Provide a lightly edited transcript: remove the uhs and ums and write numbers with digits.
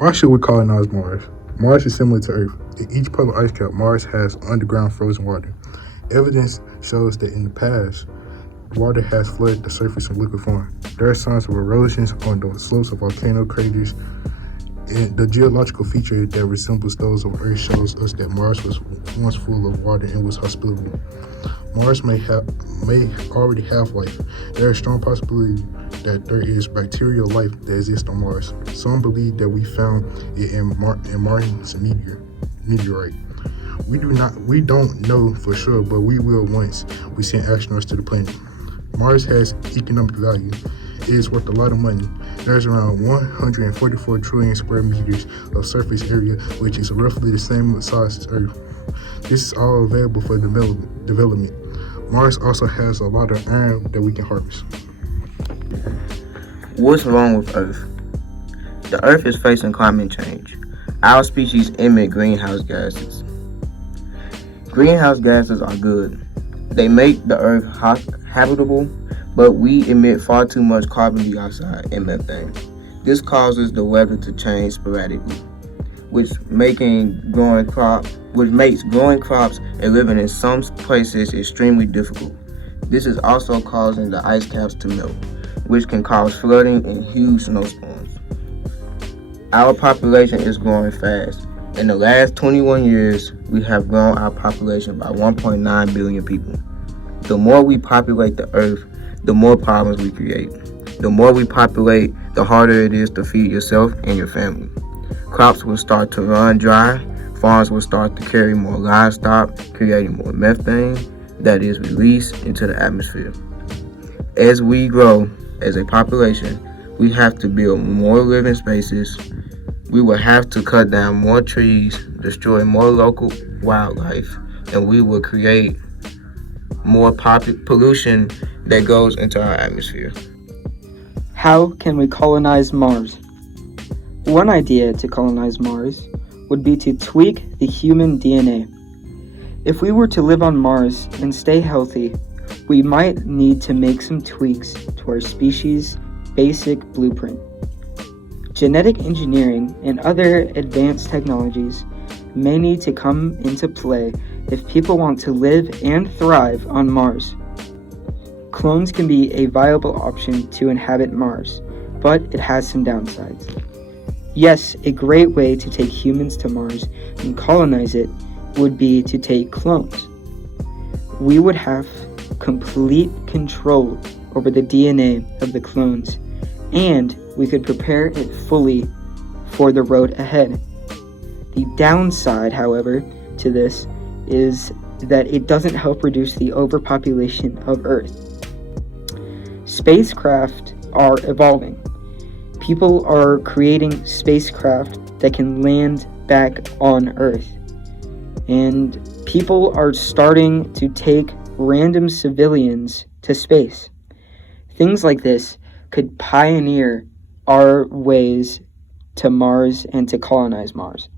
Why should we colonize Mars? Mars is similar to Earth. In each polar ice cap, Mars has underground frozen water. Evidence shows that in the past, water has flooded the surface in liquid form. There are signs of erosions on the slopes of volcano craters, and the geological feature that resembles those of Earth shows us that Mars was once full of water and was hospitable. Mars may already have life. There is strong possibility that there is bacterial life that exists on Mars. Some believe that we found it in Martian's meteorite. We don't know for sure, but we will once we send astronauts to the planet. Mars has economic value. It is worth a lot of money. There's around 144 trillion square meters of surface area, which is roughly the same size as Earth. This is all available for development. Mars also has a lot of iron that we can harvest. What's wrong with Earth? The Earth is facing climate change. Our species emit greenhouse gases. Greenhouse gases are good. They make the Earth habitable, but we emit far too much carbon dioxide and methane. This causes the weather to change sporadically, which makes growing crops and living in some places extremely difficult. This is also causing the ice caps to melt, which can cause flooding and huge snowstorms. Our population is growing fast. In the last 21 years, we have grown our population by 1.9 billion people. The more we populate the Earth, the more problems we create. The more we populate, the harder it is to feed yourself and your family. Crops will start to run dry, farms will start to carry more livestock, creating more methane that is released into the atmosphere. As we grow as a population, we have to build more living spaces. We will have to cut down more trees, destroy more local wildlife, and we will create more pollution that goes into our atmosphere. How can we colonize Mars? One idea to colonize Mars would be to tweak the human DNA. If we were to live on Mars and stay healthy, we might need to make some tweaks to our species' basic blueprint. Genetic engineering and other advanced technologies may need to come into play if people want to live and thrive on Mars. Clones can be a viable option to inhabit Mars, but it has some downsides. Yes, a great way to take humans to Mars and colonize it would be to take clones. We would have complete control over the DNA of the clones, and we could prepare it fully for the road ahead. The downside, however, to this is that it doesn't help reduce the overpopulation of Earth. Spacecraft are evolving. People are creating spacecraft that can land back on Earth. And people are starting to take random civilians to space. Things like this could pioneer our ways to Mars and to colonize Mars.